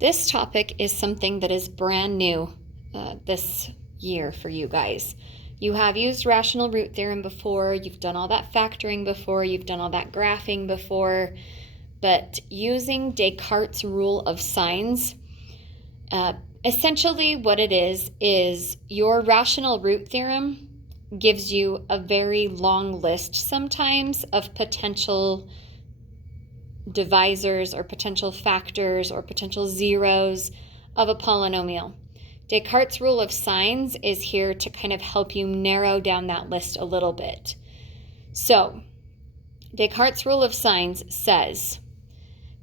This topic is something that is brand new this year for you guys. You have used rational root theorem before, you've done all that factoring before, you've done all that graphing before, but using Descartes' rule of signs, essentially what it is your rational root theorem gives you a very long list sometimes of potential divisors or potential factors or potential zeros of a polynomial. Descartes' rule of signs is here to kind of help you narrow down that list a little bit. So, Descartes' rule of signs says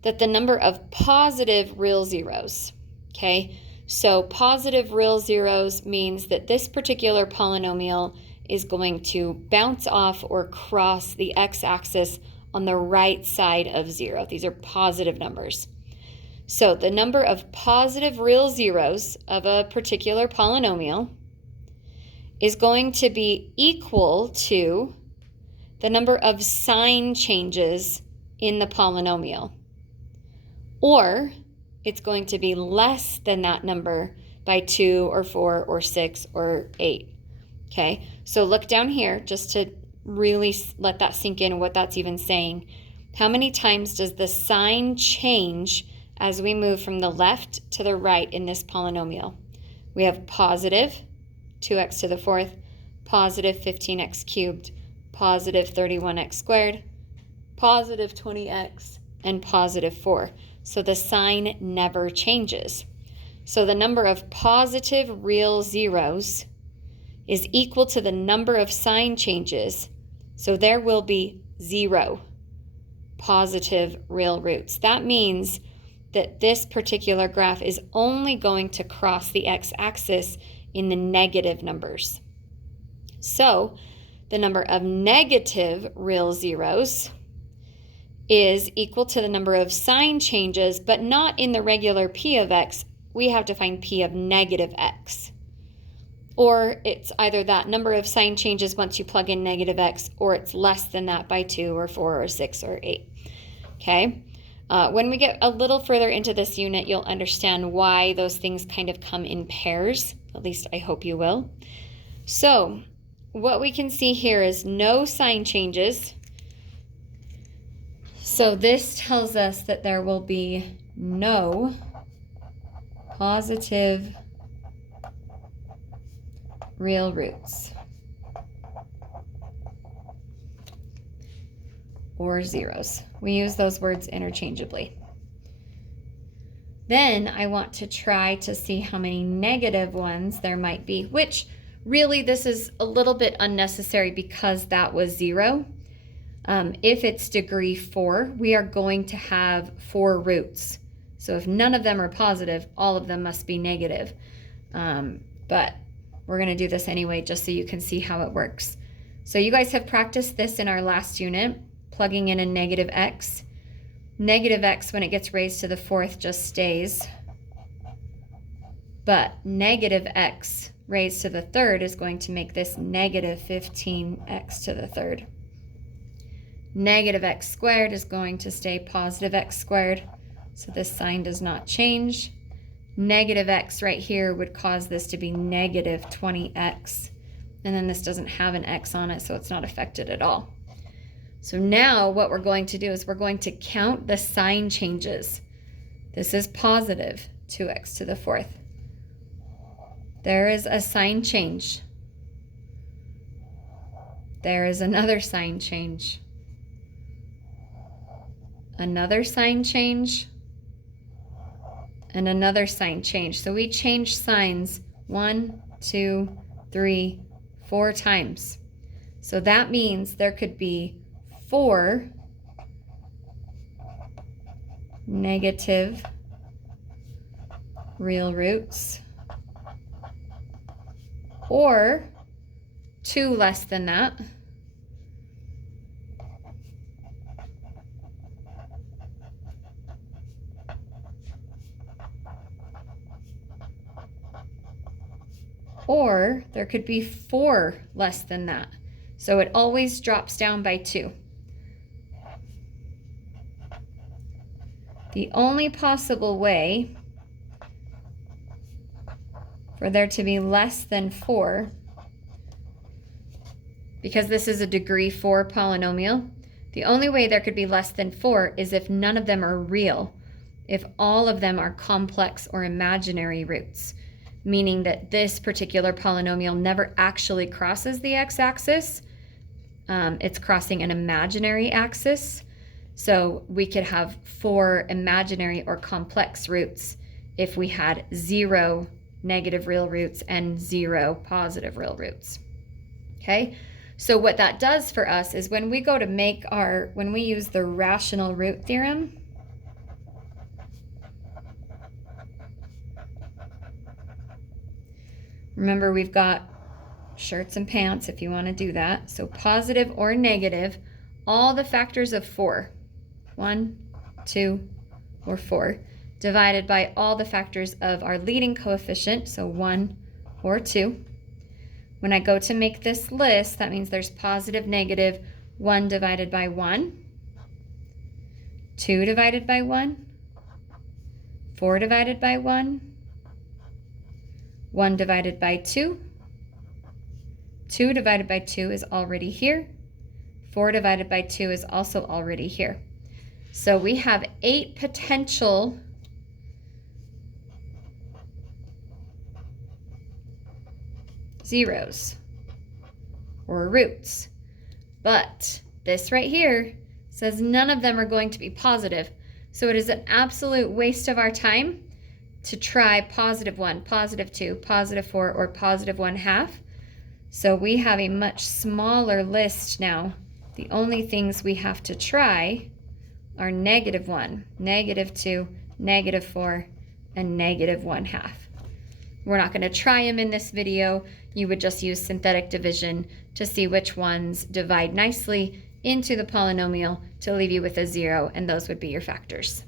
that the number of positive real zeros, okay? So positive real zeros means that this particular polynomial is going to bounce off or cross the x-axis on the right side of 0. These are positive numbers. So the number of positive real zeros of a particular polynomial is going to be equal to the number of sign changes in the polynomial. Or it's going to be less than that number by 2 or 4 or 6 or 8. Okay, so look down here just to really let that sink in what that's even saying. How many times does the sign change as we move from the left to the right in this polynomial? We have positive 2x to the fourth, positive 15x cubed, positive 31x squared, positive 20x, and positive 4. So the sign never changes. So the number of positive real zeros is equal to the number of sign changes. So there will be 0 positive real roots. That means that this particular graph is only going to cross the x-axis in the negative numbers. So the number of negative real zeros is equal to the number of sign changes, but not in the regular p of x. We have to find p of negative x. Or it's either that number of sign changes once you plug in negative x, or it's less than that by 2 or 4 or 6 or 8. Okay? When we get a little further into this unit, you'll understand why those things kind of come in pairs. At least I hope you will. So what we can see here is no sign changes. So this tells us that there will be no positive real roots or zeros. We use those words interchangeably. Then I want to try to see how many negative ones there might be, which really this is a little bit unnecessary because that was 0. If it's degree 4, we are going to have 4 roots. So if none of them are positive, all of them must be negative. But we're going to do this anyway just so you can see how it works. So you guys have practiced this in our last unit, plugging in a negative x. Negative x, when it gets raised to the fourth, just stays. But negative x raised to the third is going to make this negative 15x to the third. Negative x squared is going to stay positive x squared, so this sign does not change. Negative x right here would cause this to be negative 20x, and then this doesn't have an x on it, so it's not affected at all. So now what we're going to do is we're going to count the sign changes. This is positive 2x to the fourth. There is a sign change. There is another sign change. Another sign change. And another sign change. So we change signs 1, 2, 3, 4 times. So that means there could be 4 negative real roots, or 2 less than that, or there could be 4 less than that. So it always drops down by 2. The only possible way for there to be less than 4, because this is a degree 4 polynomial, the only way there could be less than 4 is if none of them are real, if all of them are complex or imaginary roots, meaning that this particular polynomial never actually crosses the x-axis. It's crossing an imaginary axis. So we could have 4 imaginary or complex roots if we had 0 negative real roots and 0 positive real roots. Okay? So what that does for us is when we go to make when we use the rational root theorem, remember we've got shirts and pants if you want to do that. So positive or negative, all the factors of 4, 1, 2, or 4, divided by all the factors of our leading coefficient, so 1 or 2. When I go to make this list, that means there's positive, negative, 1 divided by 1, 2 divided by 1, 4 divided by 1, 1 divided by 2, 2 divided by 2 is already here, 4 divided by 2 is also already here. So we have 8 potential zeros or roots, but this right here says none of them are going to be positive. So it is an absolute waste of our time to try positive 1, positive 2, positive 4, or positive 1/2. So we have a much smaller list now. The only things we have to try are negative 1, negative 2, negative 4, and negative 1/2. We're not going to try them in this video. You would just use synthetic division to see which ones divide nicely into the polynomial to leave you with a 0, and those would be your factors.